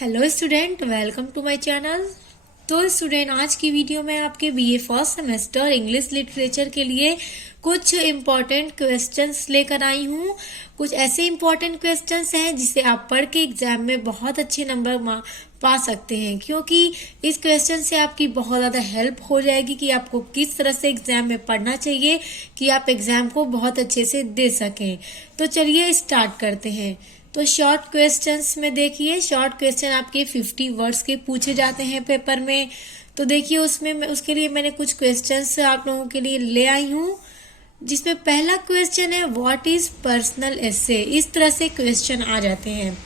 Hello student, welcome to my channel. तो student, आज की वीडियो में आपके BA first semester English literature के लिए कुछ इम्पॉर्टेंट क्वेश्चंस लेकर आई हूँ। कुछ ऐसे इम्पॉर्टेंट क्वेश्चंस हैं जिसे आप पढ़ के एग्जाम में बहुत अच्छे नंबर पा सकते हैं, क्योंकि इस क्वेश्चन से आपकी बहुत ज़्यादा हेल्प हो जाएगी कि आपको किस तरह से एग्जाम में पढ़ना चाहिए कि आप एग्जाम को बहुत अच्छे से दे सकें। तो चलिए स्टार्ट करते हैं। तो शॉर्ट क्वेश्चंस में देखिए, शॉर्ट क्वेश्चन आपके 50 वर्ड्स के पूछे जाते हैं पेपर में। तो देखिए उसके लिए मैंने कुछ क्वेश्चंस आप लोगों के लिए ले आई हूँ, जिसमें पहला क्वेश्चन है व्हाट इज पर्सनल एसे। इस तरह से क्वेश्चन आ जाते हैं।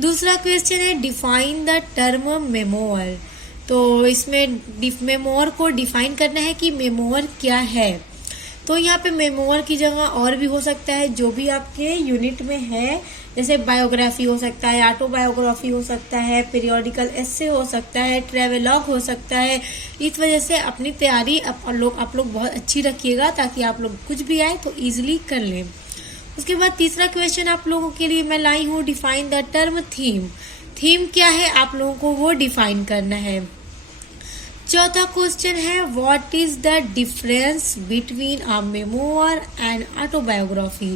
दूसरा क्वेश्चन है डिफाइन द टर्म मेमोर। तो इसमें मेमोर को डिफाइन करना है कि मेमोर क्या है। तो यहाँ पे मेमोर की जगह और भी हो सकता है, जो भी आपके यूनिट में है, जैसे बायोग्राफी हो सकता है, ऑटोबायोग्राफी हो सकता है, पीरियोडिकल एसे हो सकता है, ट्रेवेलॉग हो सकता है। इस वजह से अपनी तैयारी आप लोग बहुत अच्छी रखिएगा, ताकि आप लोग कुछ भी आए तो इजीली कर लें। उसके बाद तीसरा क्वेश्चन आप लोगों के लिए मैं लाई हूँ define the term theme. Theme क्या है आप लोगों को वो डिफाइन करना है। चौथा क्वेश्चन है what is the difference between a memoir and autobiography.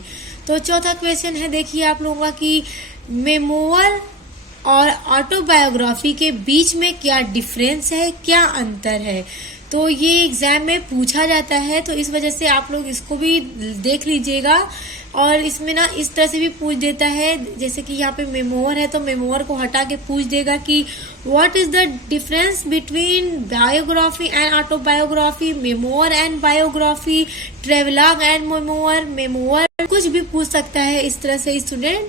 तो चौथा क्वेश्चन है, देखिए आप लोगों का कि मेमोर और ऑटोबायोग्राफी के बीच में क्या डिफरेंस है, क्या अंतर है। तो ये एग्जाम में पूछा जाता है, तो इस वजह से आप लोग इसको भी देख लीजिएगा। और इसमें ना इस तरह से भी पूछ देता है, जैसे कि यहाँ पे मेमोर है तो मेमोर को हटा के पूछ देगा कि what is the difference between biography and autobiography, memoir and biography, travelogue and memoir कुछ भी पूछ सकता है इस तरह से स्टूडेंट।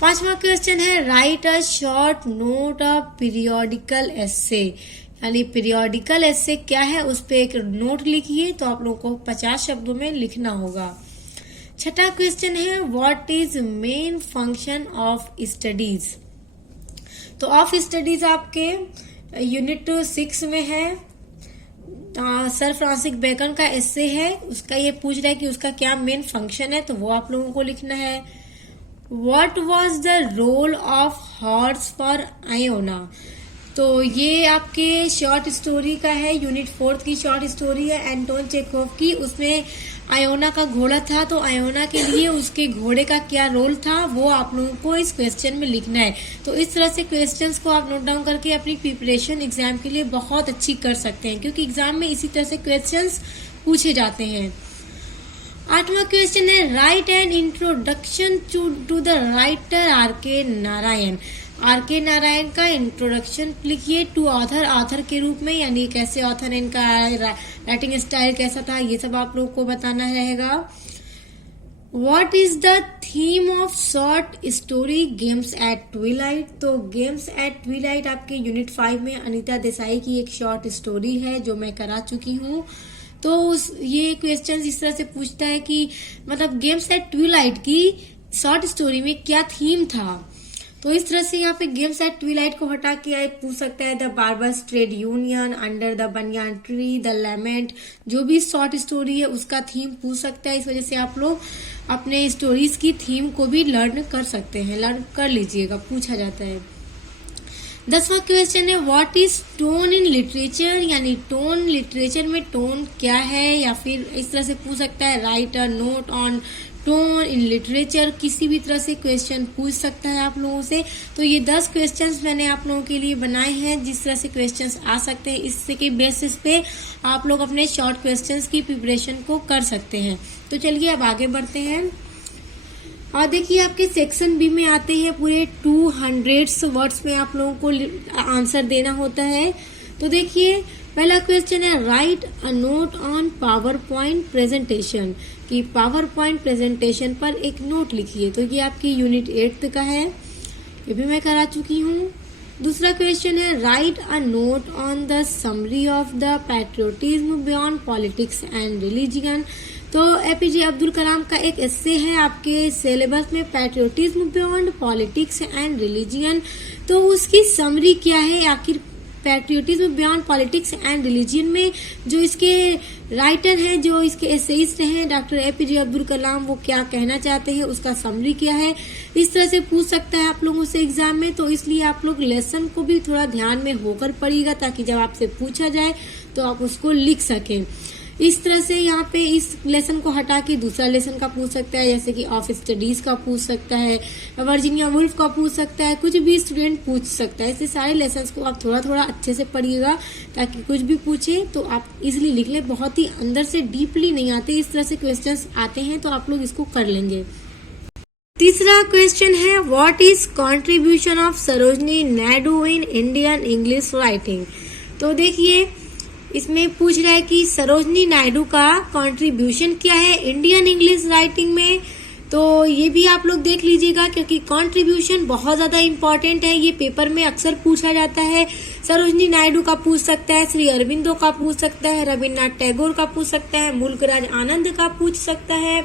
पांचवा क्वेश्चन है write a short note of periodical essay. यानी पीरियोडिकल एसे क्या है उस पे एक नोट लिखिए। तो आप लोगों को 50 शब्दों में लिखना होगा। छठा क्वेश्चन है what is main function of studies. तो ऑफ स्टडीज आपके यूनिट 6 में है। सर फ्रांसिस बेकन का एसे है, उसका ये पूछ रहा है कि उसका क्या मेन फंक्शन है, तो वो आप लोगों को लिखना है। What was the role of horse for Iona. तो ये आपके शॉर्ट स्टोरी का है, यूनिट 4 की शॉर्ट स्टोरी है एंटोन चेखोव की। उसमें आयोना का घोड़ा था, तो आयोना के लिए उसके घोड़े का क्या रोल था वो आप लोगों को इस क्वेश्चन में लिखना है। तो इस तरह से क्वेश्चंस को आप नोट डाउन करके अपनी प्रिपरेशन एग्जाम के लिए बहुत अच्छी कर सकते हैं, क्योंकि एग्जाम में इसी तरह से क्वेश्चंस पूछे जाते हैं। आठवां क्वेश्चन है write an introduction to the writer R K. Narayan. R K. Narayan का इंट्रोडक्शन लिखिए टू ऑथर के रूप में, यानी कैसे ऑथर है, इनका राइटिंग स्टाइल कैसा था, ये सब आप लोग को बताना रहेगा। What is the theme of short story games eight Twilight. तो गेम्स एट ट्विलाइट आपके यूनिट 5 में अनीता देसाई की एक शॉर्ट स्टोरी है जो मैं करा चुकी हूँ। तो ये क्वेश्चन इस तरह से पूछता है कि मतलब गेम्स एट ट्विलाइट की शॉर्ट स्टोरी में क्या थीम था। तो इस तरह से यहाँ पे गेम्स एट ट्विलाइट को हटा के पूछ सकता है the barber's trade union, under the banyan tree, the lament. जो भी शॉर्ट स्टोरी है उसका थीम पूछ सकता है। इस वजह से आप लोग अपने स्टोरीज की थीम को भी लर्न कर सकते हैं, लर्न कर लीजिएगा, पूछा जाता है। 10वां क्वेश्चन है what is tone in literature. यानी टोन, लिटरेचर में टोन क्या है, या फिर इस तरह से पूछ सकता है write a note on tone in literature. किसी भी तरह से क्वेश्चन पूछ सकता है आप लोगों से। तो ये 10 क्वेश्चंस मैंने आप लोगों के लिए बनाए हैं, जिस तरह से क्वेश्चंस आ सकते हैं, इससे के बेसिस पे आप लोग अपने शॉर्ट क्वेश्चंस की प्रिपरेशन को कर सकते हैं। तो चलिए अब आगे बढ़ते हैं। और देखिए आपके सेक्शन बी में आते हैं पूरे 200 वर्ड्स में आप लोगों को आंसर देना होता है। तो देखिए पहला क्वेश्चन है write a note on power point presentation. कि पावर पॉइंट प्रेजेंटेशन पर एक नोट लिखिए। तो ये आपकी यूनिट 8 का है, ये भी मैं करा चुकी हूँ। दूसरा क्वेश्चन है write a note on the summary of the patriotism beyond politics and religion. तो एपीजे अब्दुल कलाम का एक एस्से है आपके सिलेबस में, patriotism beyond politics and religion. तो उसकी समरी क्या है, आखिर patriotism beyond politics and religion में जो इसके राइटर हैं, जो इसके एसेइस्ट हैं डॉक्टर एपीजे अब्दुल कलाम, वो क्या कहना चाहते हैं, उसका समरी क्या है, इस तरह से पूछ सकता है आप लोगों से एग्जाम में। तो इसलिए आप लोग लेसन को भी थोड़ा ध्यान में होकर पढ़िएगा ताकि जब आपसे पूछा जाए तो आप उसको लिख सकें। इस तरह से यहाँ पे इस लेसन को हटा के दूसरा लेसन का पूछ सकता है, जैसे कि ऑफ स्टडीज का पूछ सकता है, वर्जीनिया वुल्फ का पूछ सकता है, कुछ भी स्टूडेंट पूछ सकता है। ऐसे सारे लेसन्स को आप थोड़ा थोड़ा अच्छे से पढ़िएगा ताकि कुछ भी पूछे तो आप इजिली लिख ले। बहुत ही अंदर से डीपली नहीं आते, इस तरह से क्वेश्चंस आते हैं तो आप लोग इसको कर लेंगे। तीसरा क्वेश्चन है what is contribution of Sarojini Naidu in Indian English writing. तो देखिए इसमें पूछ रहा है कि सरोजनी नायडू का कंट्रीब्यूशन क्या है इंडियन इंग्लिश राइटिंग में। तो ये भी आप लोग देख लीजिएगा क्योंकि कंट्रीब्यूशन बहुत ज्यादा इम्पोर्टेंट है, ये पेपर में अक्सर पूछा जाता है। सरोजनी नायडू का पूछ सकता है, श्री अरविंदो का पूछ सकता है, रविन्द्रनाथ टैगोर का पूछ सकता है, मुल्कराज आनंद का पूछ सकता है,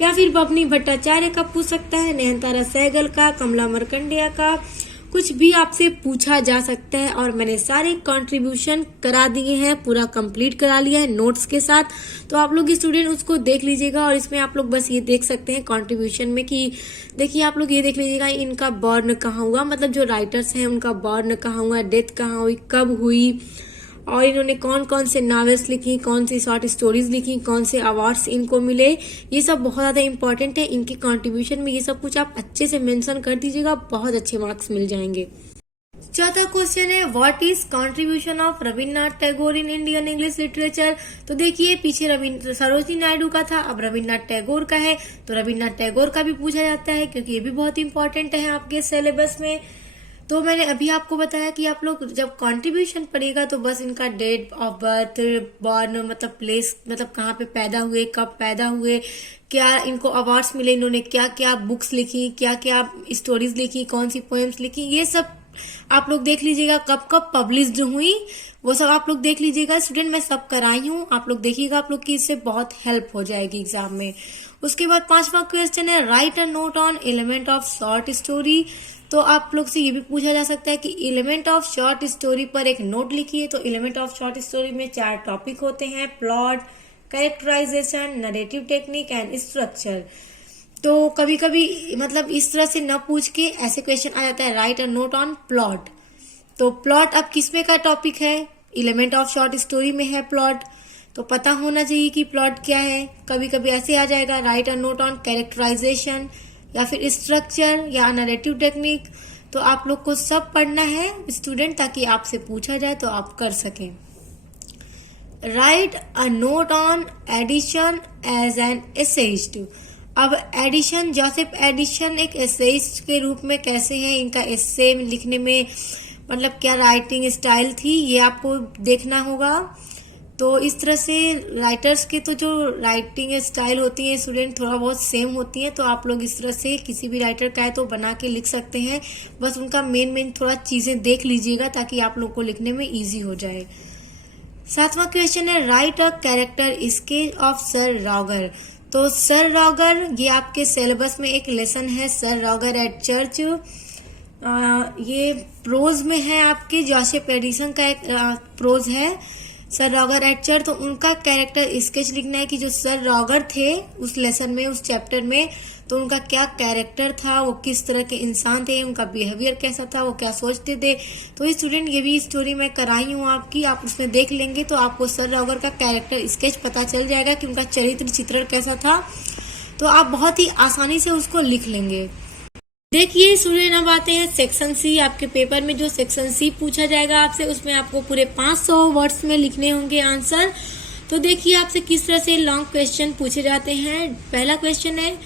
या फिर बबनी भट्टाचार्य का पूछ सकता है, नयनतारा सहगल का, कमला मरकंडिया का, कुछ भी आपसे पूछा जा सकता है। और मैंने सारे कंट्रीब्यूशन करा दिए हैं, पूरा कंप्लीट करा लिया है नोट्स के साथ। तो आप लोग स्टूडेंट उसको देख लीजिएगा और इसमें आप लोग बस ये देख सकते हैं कंट्रीब्यूशन में कि देखिए आप लोग ये देख लीजिएगा इनका बर्न कहाँ हुआ, मतलब जो राइटर्स हैं उनका बर्न कहाँ हुआ, डेथ कहाँ हुई, कब हुई, और इन्होंने कौन कौन से नॉवेल्स लिखी, कौन सी शॉर्ट स्टोरीज लिखी, कौन से अवार्ड्स इनको मिले, ये सब बहुत ज्यादा इंपॉर्टेंट है। इनके कंट्रीब्यूशन में ये सब कुछ आप अच्छे से मेंशन कर दीजिएगा, बहुत अच्छे मार्क्स मिल जाएंगे। चौथा क्वेश्चन है what is contribution of Rabindranath Tagore in Indian English literature. तो देखिए पीछे सरोजनी नायडू का था, अब रविन्द्रनाथ टैगोर का है, तो रविन्द्रनाथ टैगोर का भी पूछा जाता है क्योंकि ये भी बहुत इंपॉर्टेंट है आपके सिलेबस में। तो मैंने अभी आपको बताया कि आप लोग जब कंट्रीब्यूशन पढ़ेगा तो बस इनका डेट ऑफ बर्थ, बॉर्न मतलब प्लेस, मतलब कहाँ पे पैदा हुए, कब पैदा हुए, क्या इनको अवार्ड्स मिले, इन्होंने क्या क्या बुक्स लिखी, क्या क्या स्टोरीज लिखी, कौन सी पोएम्स लिखी, ये सब आप लोग देख लीजिएगा। कब कब पब्लिश्ड हुई वो सब आप लोग देख लीजिएगा। स्टूडेंट मैं सब कराई हूँ, आप लोग देखिएगा, आप लोग की इससे बहुत हेल्प हो जाएगी एग्जाम में। उसके बाद पांचवा क्वेश्चन है write a note on element of short story. तो आप लोग से ये भी पूछा जा सकता है कि एलिमेंट ऑफ शॉर्ट स्टोरी पर एक नोट लिखिए। तो एलिमेंट ऑफ शॉर्ट स्टोरी में 4 टॉपिक होते हैं, plot, characterisation, narrative technique and structure. तो कभी कभी मतलब इस तरह से न पूछ के ऐसे क्वेश्चन आ जाता है write a note on plot. तो प्लॉट अब किसमें का टॉपिक है, एलिमेंट ऑफ शॉर्ट स्टोरी में है प्लॉट, तो पता होना चाहिए कि प्लॉट क्या है। कभी कभी ऐसे आ जाएगा write a note on characterisation या फिर स्ट्रक्चर या नरेटिव टेक्निक। तो आप लोग को सब पढ़ना है स्टूडेंट ताकि आपसे पूछा जाए तो आप कर सकें। Write a note on Addison as an essayist. अब एडिशन, जोसेफ एडिशन एक एसेइस्ट के रूप में कैसे है, इनका एसे लिखने में मतलब क्या राइटिंग स्टाइल थी, ये आपको देखना होगा। तो इस तरह से राइटर्स के तो जो राइटिंग स्टाइल होती है स्टूडेंट थोड़ा बहुत सेम होती है, तो आप लोग इस तरह से किसी भी राइटर का है तो बना के लिख सकते हैं। बस उनका मेन थोड़ा चीजें देख लीजिएगा ताकि आप लोग को लिखने में इजी हो जाए। 7वां क्वेश्चन है write a character sketch of sir Roger. तो सर रॉगर ये आपके सिलेबस में एक लेसन है, सर रॉगर एट चर्च। ये प्रोज में है, आपके जोसेफ एडिसन का एक प्रोज है सर रॉगर एट चर्च। तो उनका कैरेक्टर स्केच लिखना है कि जो सर रॉगर थे उस लेसन में, उस चैप्टर में, तो उनका क्या कैरेक्टर था, वो किस तरह के इंसान थे, उनका बिहेवियर कैसा था, वो क्या सोचते थे। तो स्टूडेंट ये भी स्टोरी मैं कराई हूँ आपकी, आप उसमें देख लेंगे तो आपको सर रॉगर का कैरेक्टर स्केच पता चल जाएगा कि उनका चरित्र चित्रण कैसा था। तो आप बहुत ही आसानी से उसको लिख लेंगे। देखिए स्टूडेंट अब आते हैं सेक्शन सी। आपके पेपर में जो सेक्शन सी पूछा जाएगा आपसे, उसमें आपको पूरे 500 वर्ड्स में लिखने होंगे आंसर। तो देखिए आपसे किस तरह से लॉन्ग क्वेश्चन पूछे जाते हैं। पहला क्वेश्चन है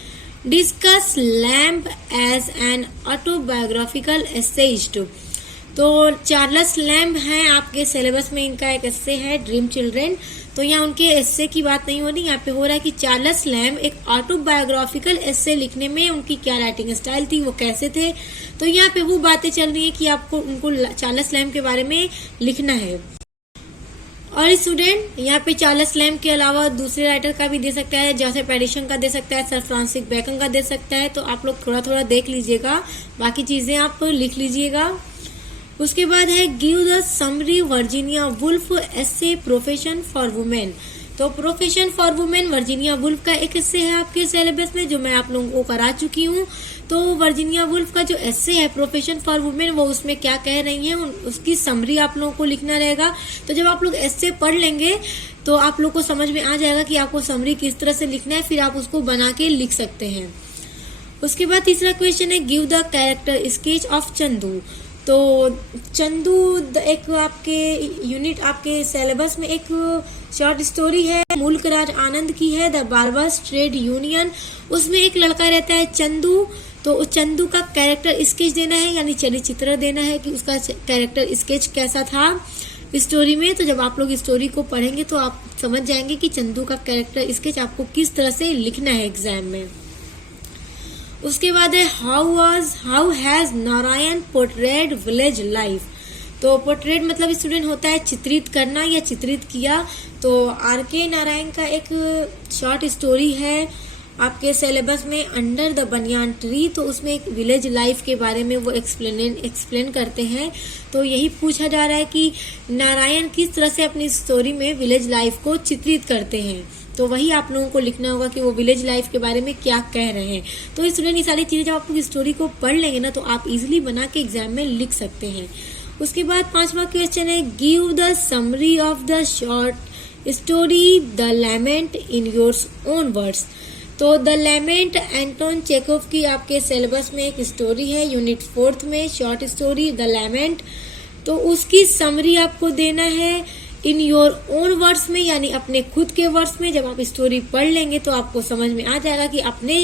discuss Lamb as an autobiographical essayist. तो चार्ल्स लैम्ब हैं आपके सिलेबस में, इनका एक एस्से है ड्रीम चिल्ड्रेन। तो यहाँ उनके एस्से की बात नहीं हो रही, यहाँ पे हो रहा है कि चार्ल्स लैम्ब एक ऑटोबायोग्राफिकल एस्से लिखने में उनकी क्या राइटिंग स्टाइल थी, वो कैसे थे। तो यहाँ पे वो बातें चल रही है कि आपको उनको चार्ल्स लैम्ब के बारे में लिखना है। और स्टूडेंट यहाँ पे चार्ल्स लैम्ब के अलावा दूसरे राइटर का भी दे सकता है, जोसेफ एडिसन का दे सकता है, सर फ्रांसिस बेकन का दे सकता है। तो आप लोग थोड़ा थोड़ा देख लीजिएगा, बाकी चीजें आप लिख लीजिएगा। उसके बाद है give the summary Virginia Woolf essay profession for women. तो profession for women Virginia Woolf का एक एसे है आपके सिलेबस में, जो मैं आप लोगों को करा चुकी हूँ। तो वर्जीनिया वुल्फ का जो एसे है प्रोफेशन फॉर वुमेन, वो उसमें क्या कह रही है उसकी समरी आप लोगों को लिखना रहेगा। तो जब आप लोग एसे पढ़ लेंगे तो आप लोग को समझ में आ जाएगा कि आपको समरी किस तरह से लिखना है, फिर आप उसको बना के लिख सकते हैं। उसके बाद तीसरा क्वेश्चन है give the character sketch of Chandu. तो चंदू एक आपके यूनिट आपके सिलेबस में एक शॉर्ट स्टोरी है, मुल्कराज आनंद की है, द बार्बर्स ट्रेड यूनियन। उसमें एक लड़का रहता है चंदू, तो उस चंदू का कैरेक्टर स्केच देना है, यानी चरित्र देना है कि उसका कैरेक्टर स्केच कैसा था स्टोरी में। तो जब आप लोग स्टोरी को पढ़ेंगे तो आप समझ जाएंगे कि चंदू का कैरेक्टर स्केच आपको किस तरह से लिखना है एग्जाम में। उसके बाद है how has Narayan portrayed village life. तो पोर्ट्रेट मतलब स्टूडेंट होता है चित्रित करना या चित्रित किया। तो आर.के. नारायण का एक शॉर्ट स्टोरी है आपके सिलेबस में अंडर द बनियान ट्री। तो उसमें एक विलेज लाइफ के बारे में वो एक्सप्लेन करते हैं। तो यही पूछा जा रहा है कि नारायण किस तरह से अपनी स्टोरी में विलेज लाइफ को चित्रित करते हैं। तो वही आप लोगों को लिखना होगा कि वो विलेज लाइफ के बारे में क्या कह रहे हैं। तो स्टूडेंट ये सारी चीजें जब आप लोग स्टोरी को पढ़ लेंगे ना, तो आप इजिली बना के एग्जाम में लिख सकते हैं। उसके बाद 5वां क्वेश्चन है give the summary of the short story the lament in your own words. तो द लैमेंट एंटोन चेखोव की आपके सिलेबस में एक स्टोरी है, यूनिट 4 में शॉर्ट स्टोरी द लैमेंट। तो उसकी समरी आपको देना है इन योर ओन वर्ड्स में, यानी अपने खुद के वर्ड्स में। जब आप स्टोरी पढ़ लेंगे तो आपको समझ में आ जाएगा कि अपने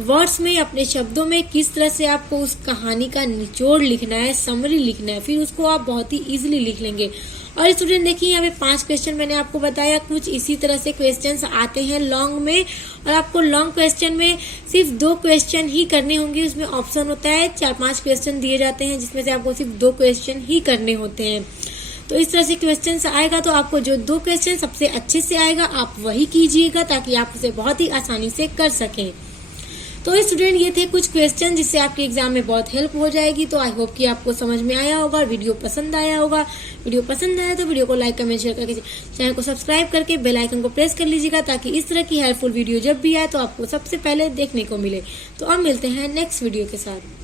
वर्ड्स में, अपने शब्दों में किस तरह से आपको उस कहानी का निचोड़ लिखना है, समरी लिखना है। फिर उसको आप बहुत ही इजीली लिख लेंगे। और स्टूडेंट देखिए यहाँ पे 5 क्वेश्चन मैंने आपको बताया, कुछ इसी तरह से क्वेश्चंस आते हैं लॉन्ग में। और आपको लॉन्ग क्वेश्चन में सिर्फ 2 क्वेश्चन ही करने होंगे। उसमें ऑप्शन होता है 4-5 क्वेश्चन दिए जाते हैं, जिसमें से आपको सिर्फ 2 क्वेश्चन ही करने होते हैं। तो इस तरह से क्वेश्चन आएगा तो आपको जो 2 क्वेश्चन सबसे अच्छे से आएगा आप वही कीजिएगा, ताकि आप उसे बहुत ही आसानी से कर सकें। तो स्टूडेंट ये थे कुछ क्वेश्चन जिससे आपके एग्जाम में बहुत हेल्प हो जाएगी। तो आई होप कि आपको समझ में आया होगा और वीडियो पसंद आया होगा। वीडियो पसंद आया तो वीडियो को लाइक कमेंट शेयर करके चैनल को सब्सक्राइब करके बेल आइकन को प्रेस कर लीजिएगा, ताकि इस तरह की हेल्पफुल वीडियो जब भी आए तो आपको सबसे पहले देखने को मिले। तो अब मिलते हैं नेक्स्ट वीडियो के साथ।